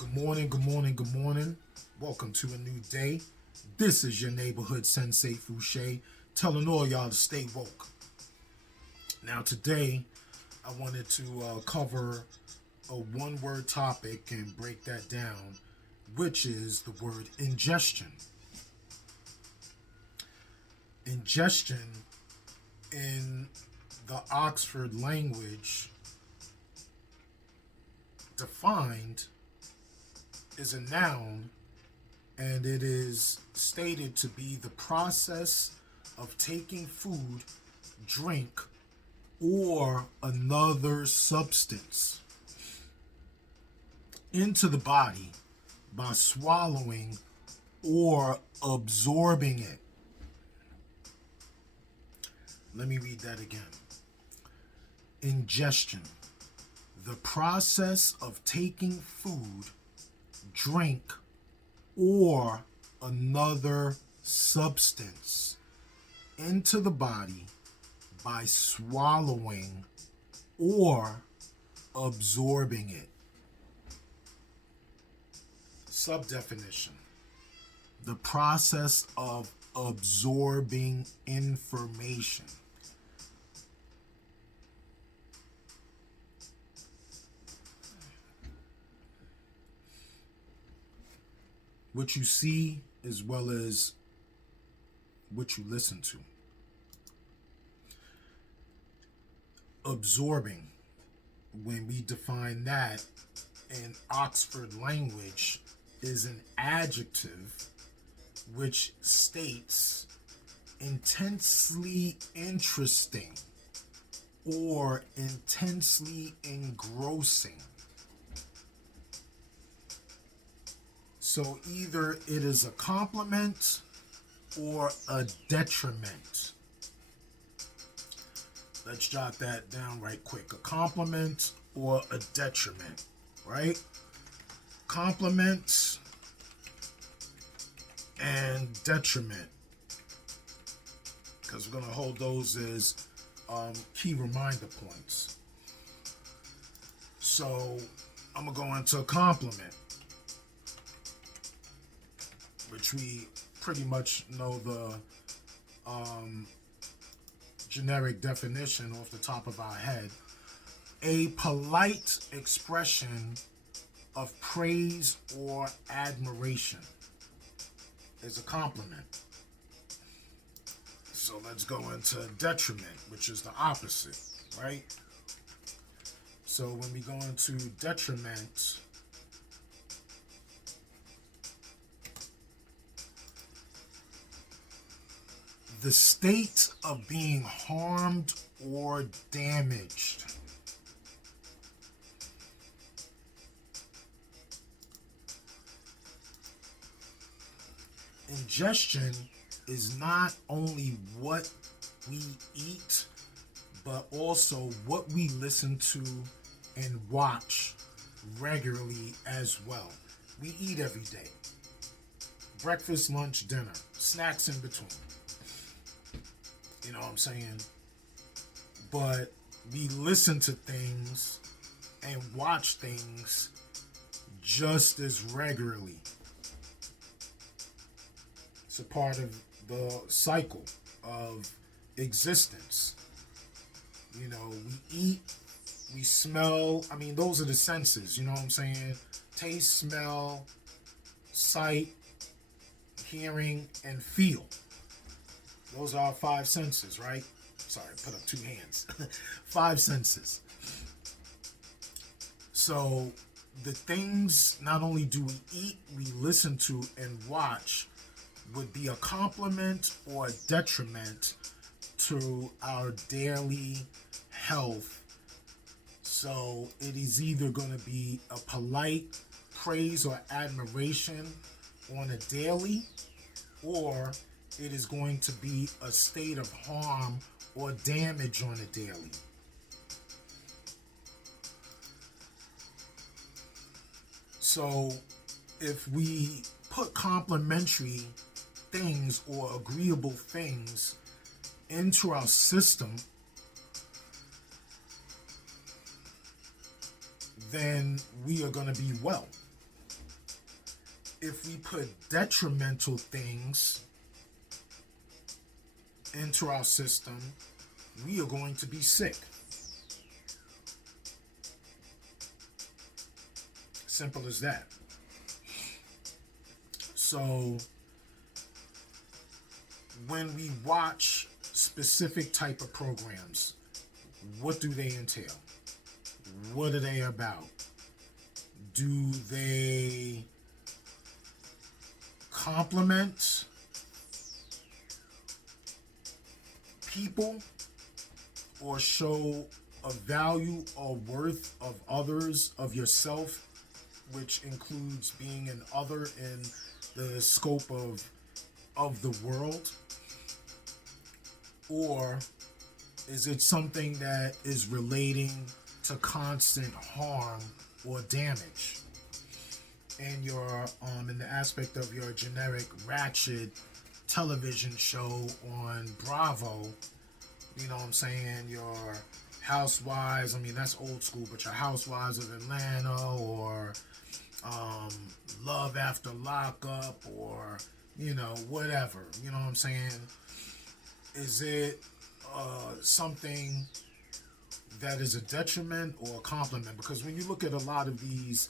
Good morning, good morning, good morning. Welcome to a new day. This is your neighborhood Sensei Fouché, telling all y'all to stay woke. Now today, I wanted to cover a one-word topic and break that down, which is the word ingestion. Ingestion in the Oxford language defined is a noun, and it is stated to be the process of taking food, drink, or another substance into the body by swallowing or absorbing it. Let me read that again. Ingestion, the process of taking food, drink, or another substance into the body by swallowing or absorbing it. Subdefinition, the process of absorbing information. What you see as well as what you listen to. Absorbing, when we define that in Oxford language, is an adjective which states intensely interesting or intensely engrossing. So either it is a compliment or a detriment. Let's jot that down right quick. A compliment or a detriment, right? Compliment and detriment, because we're going to hold those as key reminder points. So I'm going to go into a compliment, which we pretty much know the generic definition off the top of our head. A polite expression of praise or admiration is a compliment. So let's go into detriment, which is the opposite, right? So when we go into detriment, the state of being harmed or damaged. Ingestion is not only what we eat, but also what we listen to and watch regularly as well. We eat every day. Breakfast, lunch, dinner, snacks in between. You know what I'm saying? But we listen to things and watch things just as regularly. It's a part of the cycle of existence. You know, we eat, we smell. I mean, those are the senses, you know what I'm saying? Taste, smell, sight, hearing, and feel. Those are our five senses, right? Sorry, put up two hands. Five senses. So the things not only do we eat, we listen to and watch would be a compliment or a detriment to our daily health. So it is either going to be a polite praise or admiration on a daily, or it is going to be a state of harm or damage on a daily. So if we put complimentary things or agreeable things into our system, then we are going to be well. if we put detrimental things into our system, we are going to be sick. Simple as that. So when we watch specific type of programs, what do they entail? What are they about? Do they compliment people or show a value or worth of others, of yourself, which includes being an other in the scope of the world? Or is it something that is relating to constant harm or damage? And your in the aspect of your generic ratchet television show on Bravo, you know what I'm saying, your Housewives, I mean that's old school, but your Housewives of Atlanta, or Love After Lockup, or you know, whatever, you know what I'm saying? Is it something that is a detriment or a compliment? Because when you look at a lot of these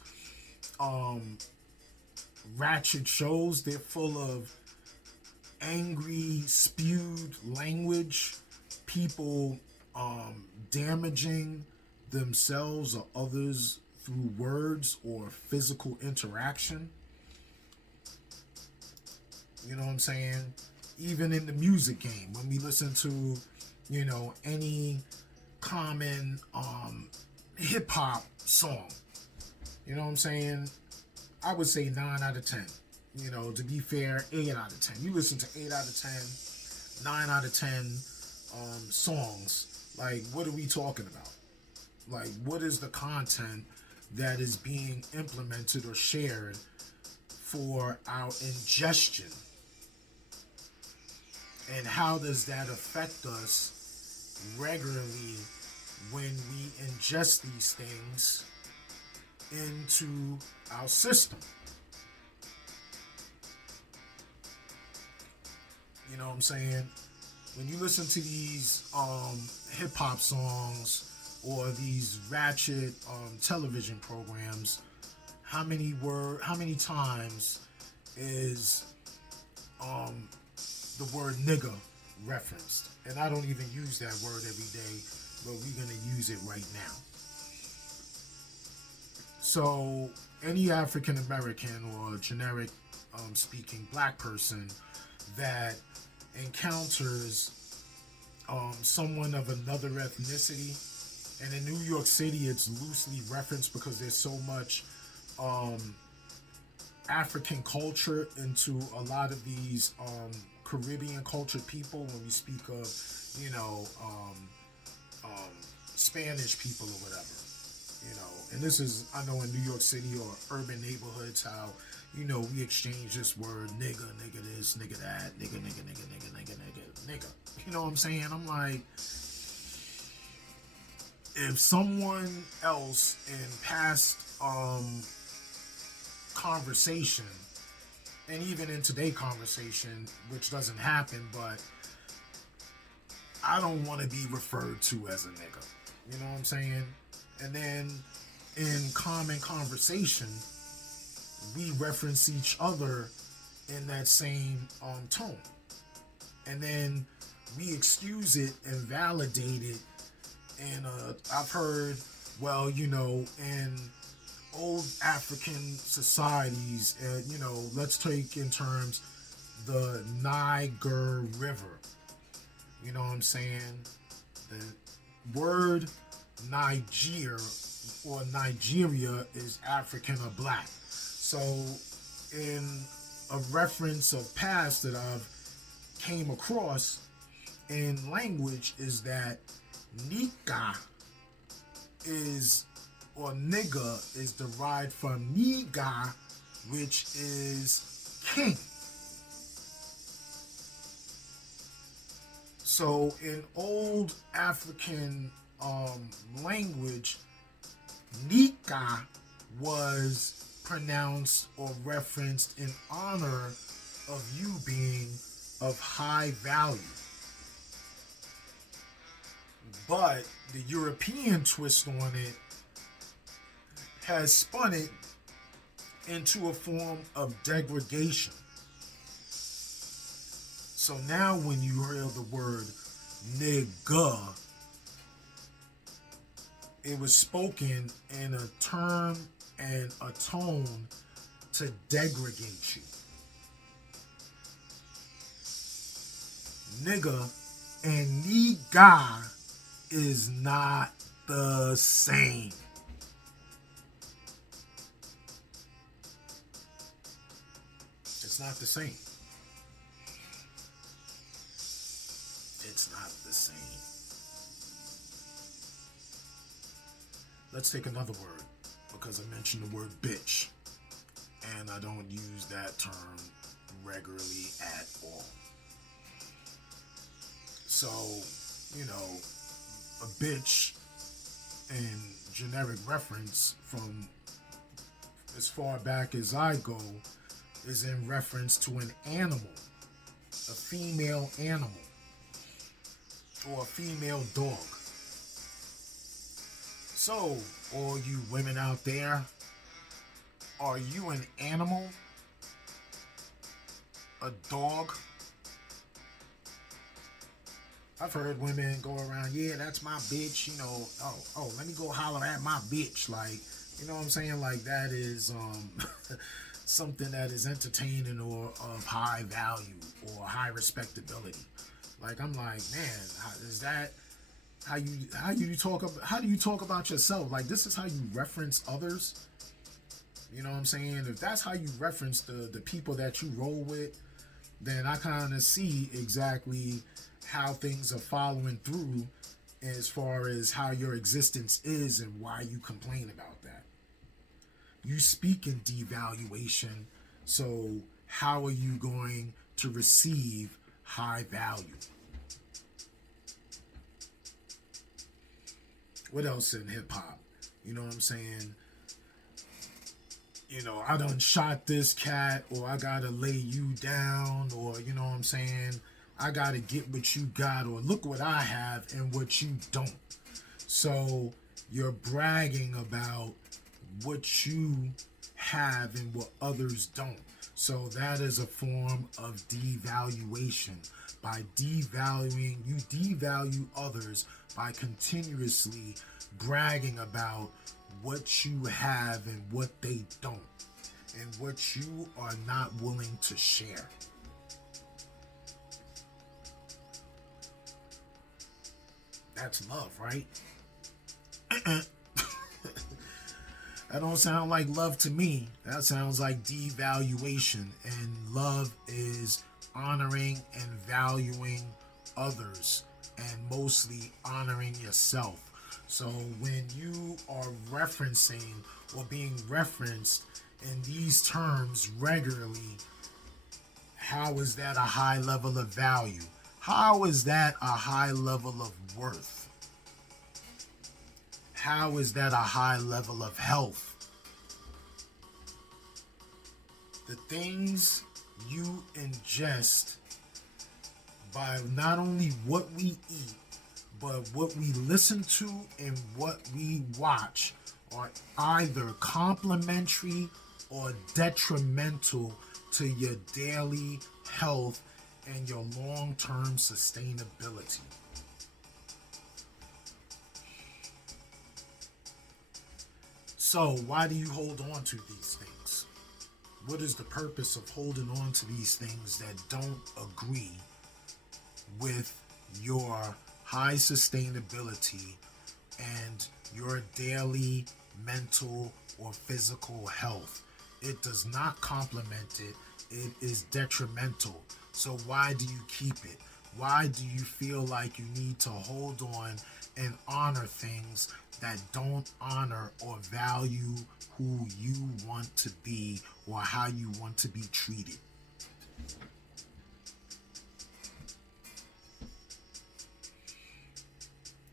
ratchet shows, they're full of angry, spewed language, people damaging themselves or others through words or physical interaction. You know what I'm saying? Even in the music game, when we listen to, you know, any common hip hop song, you know what I'm saying? I would say 9 out of 10. You know, to be fair, 8 out of 10. You listen to 8 out of 10, 9 out of 10 songs. Like, what are we talking about? Like, what is the content that is being implemented or shared for our ingestion? And how does that affect us regularly when we ingest these things into our system? You know what I'm saying? When you listen to these hip hop songs or these ratchet television programs, how many times is the word nigga referenced? And I don't even use that word every day, but we're gonna use it right now. So any African American or generic speaking black person that encounters someone of another ethnicity, and in New York City it's loosely referenced because there's so much African culture into a lot of these Caribbean cultured people. When we speak of, you know, Spanish people or whatever, you know, and this is, I know in New York City or urban neighborhoods, how, you know, we exchange this word nigga, nigga this, nigga that, nigga, nigga, nigga, nigga, nigga, nigga, nigga. You know what I'm saying? I'm like, if someone else in past conversation, and even in today's conversation, which doesn't happen, but I don't want to be referred to as a nigga. You know what I'm saying? And then in common conversation, we reference each other in that same tone. And then we excuse it and validate it. And I've heard, well, you know, in old African societies, you know, let's take in terms the Niger River. You know what I'm saying? The word Niger or Nigeria is African or black. So in a reference of past that I've came across in language is that Nika is, or nigga is derived from Niga, which is king. So in old African language, Nika was pronounced or referenced in honor of you being of high value. But the European twist on it has spun it into a form of degradation. So now when you hear the word nigga, it was spoken in a term and a tone to degrade you. Nigga and nigga is not the same. It's not the same. It's not the same. Let's take another word, because I mentioned the word bitch, and I don't use that term regularly at all. So, you know, a bitch in generic reference from as far back as I go is in reference to an animal, a female animal, or a female dog. So, all you women out there, are you an animal? A dog? I've heard women go around, yeah, that's my bitch, you know, let me go holler at my bitch. Like, you know what I'm saying? Like, that is something that is entertaining or of high value or high respectability. Like, I'm like, man, is that how you talk about yourself? Like, this is how you reference others? You know what I'm saying? If that's how you reference the people that you roll with, then I kind of see exactly how things are following through as far as how your existence is and why you complain about that. You speak in devaluation, so how are you going to receive high value? What else in hip hop? You know what I'm saying? You know, I done shot this cat, or I gotta lay you down, or you know what I'm saying? I gotta get what you got, or look what I have and what you don't. So you're bragging about what you have and what others don't. So that is a form of devaluation. By devaluing, you devalue others by continuously bragging about what you have and what they don't, and what you are not willing to share. That's love, right? That don't sound like love to me. That sounds like devaluation. And love is honoring and valuing others, and mostly honoring yourself. So when you are referencing or being referenced in these terms regularly, how is that a high level of value? How is that a high level of worth? How is that a high level of health? The things you ingest by not only what we eat, but what we listen to and what we watch are either complementary or detrimental to your daily health and your long-term sustainability. So why do you hold on to these things? What is the purpose of holding on to these things that don't agree with your high sustainability and your daily mental or physical health? It does not complement it. It is detrimental. So why do you keep it? Why do you feel like you need to hold on and honor things that don't honor or value who you want to be or how you want to be treated?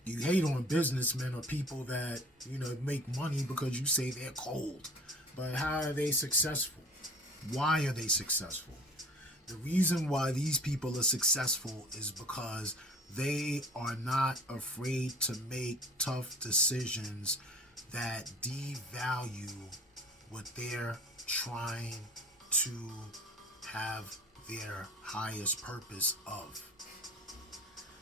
You hate on businessmen or people that, you know, make money because you say they're cold. But how are they successful? Why are they successful? The reason why these people are successful is because they are not afraid to make tough decisions that devalue what they're trying to have their highest purpose of.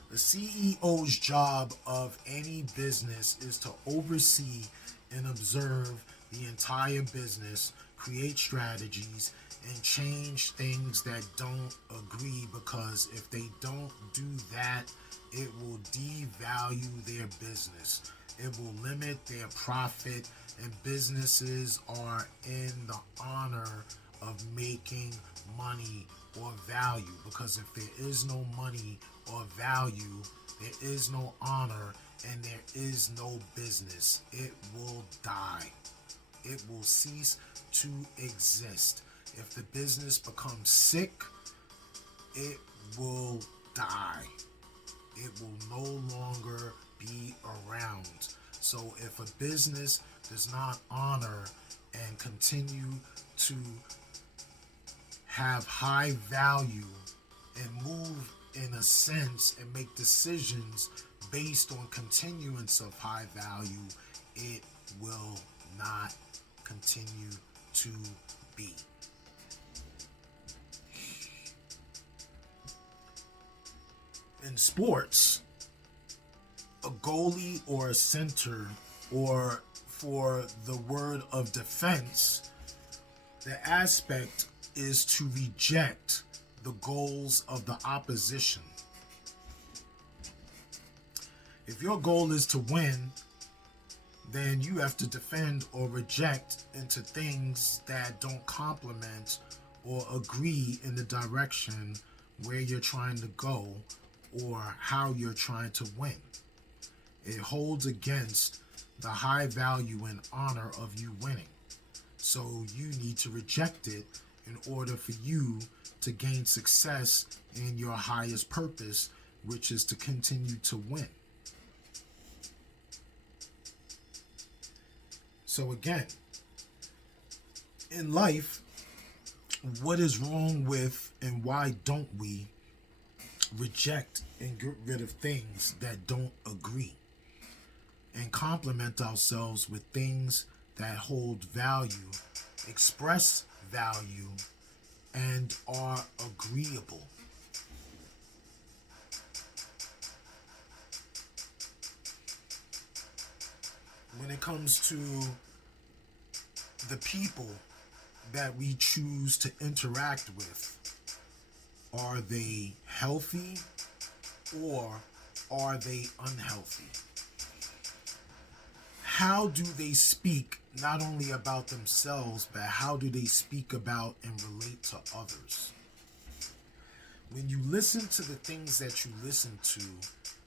The CEO's job of any business is to oversee and observe the entire business, create strategies, and change things that don't agree, because if they don't do that, it will devalue their business. It will limit their profit, and businesses are in the honor of making money or value, because if there is no money or value, there is no honor and there is no business. It will die. It will cease to exist. If the business becomes sick, it will die. It will no longer be around. So if a business does not honor and continue to have high value and move in a sense and make decisions based on continuance of high value, it will not continue to be. In sports, a goalie or a center, or for the word of defense, the aspect is to reject the goals of the opposition. If your goal is to win, then you have to defend or reject into things that don't complement or agree in the direction where you're trying to go or how you're trying to win. It holds against the high value and honor of you winning. So you need to reject it in order for you to gain success in your highest purpose, which is to continue to win. So again, in life, what is wrong with and why don't we reject and get rid of things that don't agree and complement ourselves with things that hold value, express value, and are agreeable? When it comes to the people that we choose to interact with, are they healthy or are they unhealthy? How do they speak not only about themselves, but how do they speak about and relate to others? When you listen to the things that you listen to,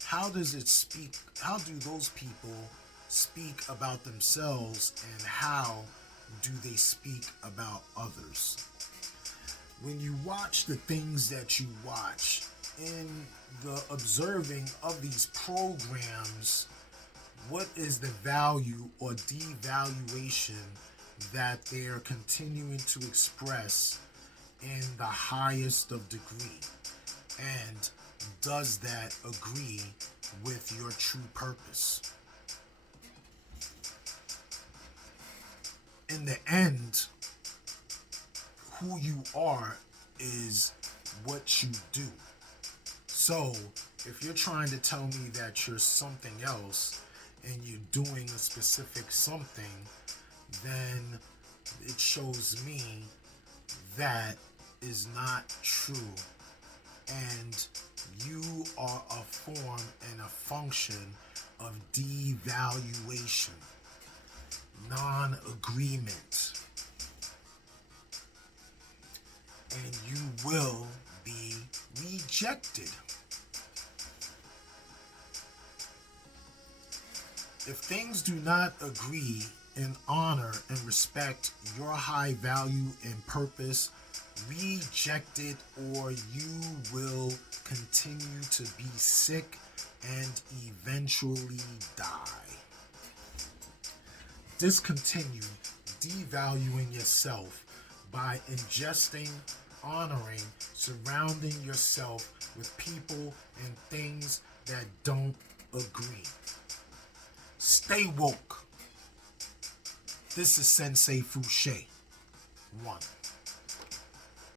how does it speak? How do those people speak about themselves, and how do they speak about others? When you watch the things that you watch, in the observing of these programs, what is the value or devaluation that they're continuing to express in the highest of degree? And does that agree with your true purpose? In the end, who you are is what you do. So if you're trying to tell me that you're something else and you're doing a specific something, then it shows me that is not true, and you are a form and a function of devaluation, non-agreement, and you will be rejected. If things do not agree in honor and respect your high value and purpose, reject it, or you will continue to be sick and eventually die. Discontinue devaluing yourself by ingesting, honoring, surrounding yourself with people and things that don't agree. Stay woke. This is Sensei Fouché. 1.